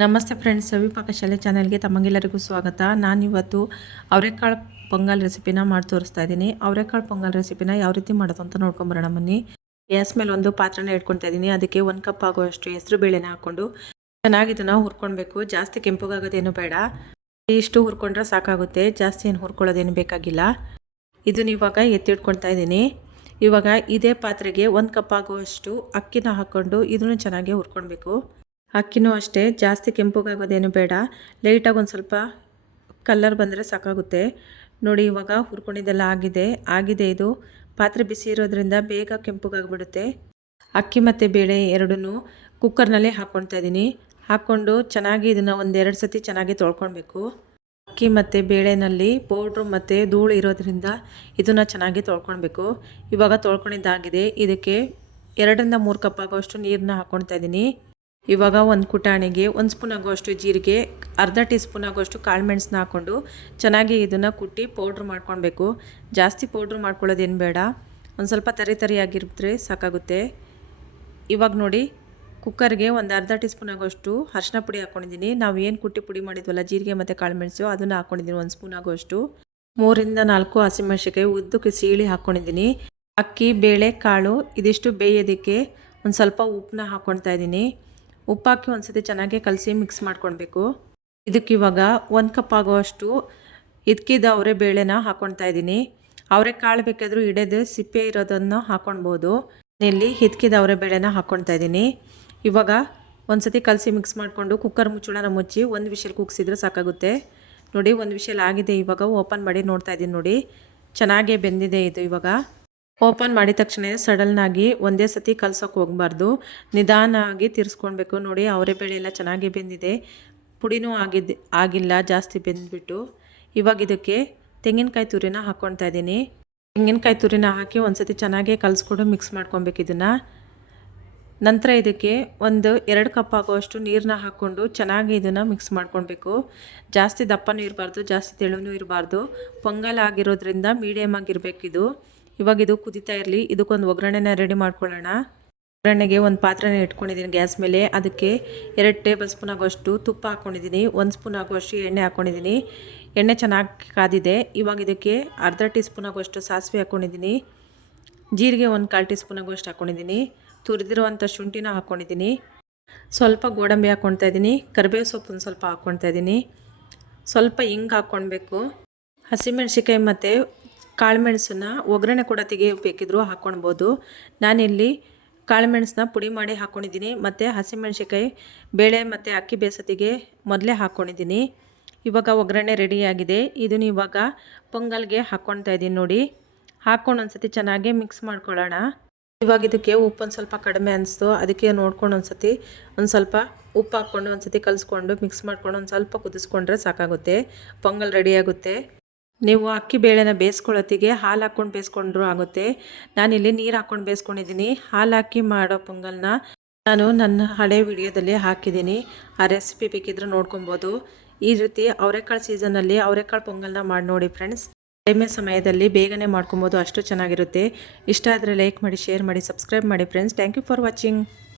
ನಮಸ್ತೆ ಫ್ರೆಂಡ್ಸ್ ಸವಿ ಪಾಕಶಾಲೆ ಚಾನಲ್ಗೆ ತಮಗೆಲ್ಲರಿಗೂ ಸ್ವಾಗತ. ನಾನಿವತ್ತು ಅವರೆಕಾಳು ಪೊಂಗಲ್ ರೆಸಿಪಿನ ಮಾಡಿ ತೋರಿಸ್ತಾ ಇದ್ದೀನಿ. ಅವರೆಕಾಳು ಪೊಂಗಲ್ ರೆಸಿಪಿನ ಯಾವ ರೀತಿ ಮಾಡೋದು ಅಂತ ನೋಡ್ಕೊಂಬರೋಣ ಬನ್ನಿ. ಗ್ಯಾಸ್ ಮೇಲೆ ಒಂದು ಪಾತ್ರೆನ ಇಟ್ಕೊತಾ ಇದ್ದೀನಿ. ಅದಕ್ಕೆ ಒಂದು ಕಪ್ ಆಗುವಷ್ಟು ಹೆಸರು ಬೇಳೆನ ಹಾಕ್ಕೊಂಡು ಚೆನ್ನಾಗಿ ಇದನ್ನು ಹುರ್ಕೊಳ್ಬೇಕು. ಜಾಸ್ತಿ ಕೆಂಪುಗಾಗೋದೇನು ಬೇಡ. ಇಷ್ಟು ಹುರ್ಕೊಂಡ್ರೆ ಸಾಕಾಗುತ್ತೆ. ಜಾಸ್ತಿ ಏನು ಹುರ್ಕೊಳ್ಳೋದೇನು ಬೇಕಾಗಿಲ್ಲ. ಇದನ್ನ ಇವಾಗ ಎತ್ತಿಟ್ಕೊಳ್ತಾ ಇದ್ದೀನಿ. ಇವಾಗ ಇದೇ ಪಾತ್ರೆಗೆ ಒಂದು ಕಪ್ ಆಗುವಷ್ಟು ಅಕ್ಕಿನ ಹಾಕ್ಕೊಂಡು ಇದನ್ನು ಚೆನ್ನಾಗಿ ಹುರ್ಕೊಳ್ಬೇಕು. ಅಕ್ಕಿನೂ ಅಷ್ಟೇ, ಜಾಸ್ತಿ ಕೆಂಪುಗಾಗೋದೇನು ಬೇಡ. ಲೈಟಾಗಿ ಒಂದು ಸ್ವಲ್ಪ ಕಲ್ಲರ್ ಬಂದರೆ ಸಾಕಾಗುತ್ತೆ. ನೋಡಿ, ಇವಾಗ ಹುರ್ಕೊಂಡಿದ್ದೆಲ್ಲ ಆಗಿದೆ. ಆಗಿದೆ ಇದು. ಪಾತ್ರೆ ಬಿಸಿ ಇರೋದ್ರಿಂದ ಬೇಗ ಕೆಂಪುಗಾಗ್ಬಿಡುತ್ತೆ. ಅಕ್ಕಿ ಮತ್ತು ಬೇಳೆ ಎರಡೂ ಕುಕ್ಕರ್ನಲ್ಲೇ ಹಾಕ್ಕೊಳ್ತಾ ಇದ್ದೀನಿ ಹಾಕ್ಕೊಂಡು ಚೆನ್ನಾಗಿ ಇದನ್ನು ಒಂದೆರಡು ಸತಿ ಚೆನ್ನಾಗಿ ತೊಳ್ಕೊಳ್ಬೇಕು. ಅಕ್ಕಿ ಮತ್ತು ಬೇಳೆನಲ್ಲಿ ಪೌಡ್ರು ಮತ್ತು ಧೂಳು ಇರೋದ್ರಿಂದ ಇದನ್ನು ಚೆನ್ನಾಗಿ ತೊಳ್ಕೊಳ್ಬೇಕು. ಇವಾಗ ತೊಳ್ಕೊಂಡಿದ್ದಾಗಿದೆ. ಇದಕ್ಕೆ ಎರಡರಿಂದ ಮೂರು ಕಪ್ ಆಗೋಷ್ಟು ನೀರನ್ನ ಹಾಕ್ಕೊಳ್ತಾ ಇದ್ದೀನಿ ಇವಾಗ ಒಂದು ಕುಟಾಣಿಗೆ ಒಂದು ಸ್ಪೂನ್ ಆಗುವಷ್ಟು ಜೀರಿಗೆ, ಅರ್ಧ ಟೀ ಸ್ಪೂನ್ ಆಗುವಷ್ಟು ಕಾಳುಮೆಣಸನ್ನ ಹಾಕ್ಕೊಂಡು ಚೆನ್ನಾಗಿ ಇದನ್ನು ಕುಟ್ಟಿ ಪೌಡ್ರ್ ಮಾಡ್ಕೊಳ್ಬೇಕು. ಜಾಸ್ತಿ ಪೌಡ್ರ್ ಮಾಡ್ಕೊಳ್ಳೋದೇನು ಬೇಡ. ಒಂದು ಸ್ವಲ್ಪ ತರಿ ತರಿಯಾಗಿರಿದ್ರೆ ಸಾಕಾಗುತ್ತೆ. ಇವಾಗ ನೋಡಿ, ಕುಕ್ಕರ್ಗೆ ಒಂದು ಅರ್ಧ ಟೀ ಸ್ಪೂನ್ ಆಗೋಷ್ಟು ಅರ್ಶಿನ ಪುಡಿ ಹಾಕ್ಕೊಂಡಿದ್ದೀನಿ ನಾವು ಏನು ಕುಟ್ಟಿ ಪುಡಿ ಮಾಡಿದ್ವಲ್ಲ, ಜೀರಿಗೆ ಮತ್ತು ಕಾಳುಮೆಣಸು ಅದನ್ನು ಹಾಕ್ಕೊಂಡಿದ್ದೀನಿ ಒಂದು ಸ್ಪೂನ್ ಆಗೋಷ್ಟು ಮೂರಿಂದ ನಾಲ್ಕು ಹಸಿಮೆಣಸಿಕಾಯಿ ಉದ್ದಕ್ಕೆ ಸೀಳಿ ಹಾಕ್ಕೊಂಡಿದ್ದೀನಿ ಅಕ್ಕಿ, ಬೇಳೆ, ಕಾಳು, ಇದಿಷ್ಟು ಬೇಯೋದಕ್ಕೆ ಒಂದು ಸ್ವಲ್ಪ ಉಪ್ಪನ್ನ ಹಾಕ್ಕೊಳ್ತಾ ಇದ್ದೀನಿ. ಉಪ್ಪು ಹಾಕಿ ಒಂದು ಸತಿ ಚೆನ್ನಾಗಿ ಕಲಸಿ ಮಿಕ್ಸ್ ಮಾಡ್ಕೊಳ್ಬೇಕು. ಇದಕ್ಕೆ ಇವಾಗ ಒಂದು ಕಪ್ ಆಗುವಷ್ಟು ಇದಕ್ಕಿದ್ದ ಅವರೆ ಬೇಳೆನ ಹಾಕ್ಕೊಳ್ತಾ ಇದ್ದೀನಿ. ಅವರೆ ಕಾಳು ಬೇಕಾದರೂ ಹಿಡಿದು ಸಿಪ್ಪೆ ಇರೋದನ್ನು ಹಾಕ್ಕೊಳ್ಬೋದು ಇಲ್ಲಿ ಹಿದ್ಕಿದ ಅವರೆ ಬೇಳೆನ ಹಾಕ್ಕೊಳ್ತಾ ಇದ್ದೀನಿ. ಇವಾಗ ಒಂದು ಸತಿ ಕಲಸಿ ಮಿಕ್ಸ್ ಮಾಡಿಕೊಂಡು ಕುಕ್ಕರ್ ಮುಚ್ಚಳನ ಮುಚ್ಚಿ ಒಂದು ವಿಷಲ್ ಕುಗ್ಸಿದ್ರೆ ಸಾಕಾಗುತ್ತೆ. ನೋಡಿ, ಒಂದು ವಿಷಲ್ ಆಗಿದೆ. ಇವಾಗ ಓಪನ್ ಮಾಡಿ ನೋಡ್ತಾ ಇದ್ದೀನಿ ನೋಡಿ. ಚೆನ್ನಾಗೇ ಬೆಂದಿದೆ ಇದು ಇವಾಗ. ಓಪನ್ ಮಾಡಿದ ತಕ್ಷಣ ಸಡಲ್ನಾಗಿ ಒಂದೇ ಸತಿ ಕಲ್ಸೋಕೆ ಹೋಗಬಾರ್ದು. ನಿಧಾನಾಗಿ ತಿರ್ಸ್ಕೊಳ್ಬೇಕು. ನೋಡಿ, ಅವರೆ ಬೇಳೆ ಎಲ್ಲ ಚೆನ್ನಾಗಿ ಬೆಂದಿದೆ. ಪುಡಿನೂ ಆಗಿದ್ದು ಆಗಿಲ್ಲ, ಜಾಸ್ತಿ ಬೆಂದ್ಬಿಟ್ಟು. ಇವಾಗ ಇದಕ್ಕೆ ತೆಂಗಿನಕಾಯಿ ತುರಿನ ಹಾಕ್ಕೊಳ್ತಾ ಇದ್ದೀನಿ. ತೆಂಗಿನಕಾಯಿ ತುರಿನ ಹಾಕಿ ಒಂದು ಸತಿ ಚೆನ್ನಾಗಿ ಕಲಿಸ್ಕೊಂಡು ಮಿಕ್ಸ್ ಮಾಡ್ಕೊಬೇಕು ಇದನ್ನು. ನಂತರ ಇದಕ್ಕೆ ಒಂದು ಎರಡು ಕಪ್ ಆಗುವಷ್ಟು ನೀರನ್ನ ಹಾಕ್ಕೊಂಡು ಚೆನ್ನಾಗಿ ಇದನ್ನು ಮಿಕ್ಸ್ ಮಾಡ್ಕೊಳ್ಬೇಕು. ಜಾಸ್ತಿ ದಪ್ಪನೂ ಇರಬಾರ್ದು, ಜಾಸ್ತಿ ತೆಳುನೂ ಇರಬಾರ್ದು. ಪೊಂಗಲ್ ಆಗಿರೋದ್ರಿಂದ ಮೀಡಿಯಮ್ ಆಗಿರಬೇಕು ಇದು ಇವಾಗ ಇದು ಕುದಿತಾ ಇರಲಿ. ಇದಕ್ಕೊಂದು ಒಗ್ಗರಣೆನ ರೆಡಿ ಮಾಡ್ಕೊಳ್ಳೋಣ. ಒಗ್ಗರಣೆಗೆ ಒಂದು ಪಾತ್ರೆನ ಇಟ್ಕೊಂಡಿದ್ದೀನಿ ಗ್ಯಾಸ್ ಮೇಲೆ. ಅದಕ್ಕೆ ಎರಡು ಟೇಬಲ್ ಸ್ಪೂನ್ ಆಗುವಷ್ಟು ತುಪ್ಪ ಹಾಕ್ಕೊಂಡಿದ್ದೀನಿ ಒಂದು ಸ್ಪೂನ್ ಆಗುವಷ್ಟು ಎಣ್ಣೆ ಹಾಕ್ಕೊಂಡಿದ್ದೀನಿ ಎಣ್ಣೆ ಚೆನ್ನಾಗಿ ಕಾದಿದೆ. ಇವಾಗ ಇದಕ್ಕೆ ಅರ್ಧ ಟೀ ಸ್ಪೂನ್ ಆಗುವಷ್ಟು ಸಾಸಿವೆ ಹಾಕ್ಕೊಂಡಿದ್ದೀನಿ ಜೀರಿಗೆ ಒಂದು ಕಾಲು ಟೀ ಸ್ಪೂನ್ ಆಗುವಷ್ಟು ಹಾಕ್ಕೊಂಡಿದ್ದೀನಿ ತುರಿದಿರುವಂಥ ಶುಂಠಿನ ಹಾಕ್ಕೊಂಡಿದ್ದೀನಿ ಸ್ವಲ್ಪ ಗೋಡಂಬಿ ಹಾಕ್ಕೊಳ್ತಾ ಇದ್ದೀನಿ ಕರಿಬೇವು ಸೊಪ್ಪು ಒಂದು ಸ್ವಲ್ಪ ಹಾಕ್ಕೊಳ್ತಾ ಇದ್ದೀನಿ ಸ್ವಲ್ಪ ಹಿಂಗೆ ಹಾಕ್ಕೊಳ್ಬೇಕು ಹಸಿಮೆಣ್ಸಿಕಾಯಿ ಮತ್ತು ಕಾಳುಮೆಣಸನ್ನ ಒಗ್ಗರಣೆ ಕೂಡ ತೆಗಿಬೇಕಿದ್ರು ಹಾಕ್ಕೊಳ್ಬೋದು ನಾನಿಲ್ಲಿ ಕಾಳುಮೆಣಸನ್ನ ಪುಡಿ ಮಾಡಿ ಹಾಕ್ಕೊಂಡಿದ್ದೀನಿ ಮತ್ತು ಹಸಿಮೆಣ್ಸಿಕಾಯಿ ಬೇಳೆ ಮತ್ತು ಅಕ್ಕಿ ಬೇಸತ್ತಿಗೆ ಮೊದಲೇ ಹಾಕ್ಕೊಂಡಿದ್ದೀನಿ ಇವಾಗ ಒಗ್ಗರಣೆ ರೆಡಿಯಾಗಿದೆ. ಇದನ್ನು ಇವಾಗ ಪೊಂಗಲ್ಗೆ ಹಾಕ್ಕೊಳ್ತಾ ಇದ್ದೀನಿ ನೋಡಿ. ಹಾಕ್ಕೊಂಡು ಒಂದು ಸತಿ ಚೆನ್ನಾಗಿ ಮಿಕ್ಸ್ ಮಾಡ್ಕೊಳ್ಳೋಣ. ಇವಾಗ ಇದಕ್ಕೆ ಉಪ್ಪು ಒಂದು ಸ್ವಲ್ಪ ಕಡಿಮೆ ಅನಿಸ್ತು. ಅದಕ್ಕೆ ನೋಡ್ಕೊಂಡು ಒಂದು ಸತಿ ಒಂದು ಸ್ವಲ್ಪ ಉಪ್ಪು ಹಾಕ್ಕೊಂಡು ಒಂದು ಸತಿ ಕಲಿಸ್ಕೊಂಡು ಮಿಕ್ಸ್ ಮಾಡ್ಕೊಂಡು ಒಂದು ಸ್ವಲ್ಪ ಕುದಿಸ್ಕೊಂಡ್ರೆ ಸಾಕಾಗುತ್ತೆ. ಪೊಂಗಲ್ ರೆಡಿಯಾಗುತ್ತೆ ನೀವು ಅಕ್ಕಿ ಬೇಳೆನ ಬೇಯಿಸ್ಕೊಳ್ಳೋತ್ತಿಗೆ ಹಾಲು ಹಾಕ್ಕೊಂಡು ಬೇಯಿಸ್ಕೊಂಡ್ರು ಆಗುತ್ತೆ. ನಾನಿಲ್ಲಿ ನೀರು ಹಾಕ್ಕೊಂಡು ಬೇಯಿಸ್ಕೊಂಡಿದ್ದೀನಿ. ಹಾಲು ಹಾಕಿ ಮಾಡೋ ಪೊಂಗಲ್ನ ನಾನು ನನ್ನ ಹಳೆ ವಿಡಿಯೋದಲ್ಲಿ ಹಾಕಿದ್ದೀನಿ. ಆ ರೆಸಿಪಿ ಬೇಕಿದ್ರೆ ನೋಡ್ಕೊಬೋದು. ಈ ರೀತಿ ಅವರೆಕಾಳು ಸೀಸನಲ್ಲಿ ಅವರೆಕಾಳು ಪೊಂಗಲ್ನ ಮಾಡಿ ನೋಡಿ ಫ್ರೆಂಡ್ಸ್. ಕಡಿಮೆ ಸಮಯದಲ್ಲಿ ಬೇಗನೆ ಮಾಡ್ಕೊಬೋದು. ಅಷ್ಟು ಚೆನ್ನಾಗಿರುತ್ತೆ. ಇಷ್ಟ ಆದರೆ ಲೈಕ್ ಮಾಡಿ, ಶೇರ್ ಮಾಡಿ, ಸಬ್ಸ್ಕ್ರೈಬ್ ಮಾಡಿ friends. Thank you for watching.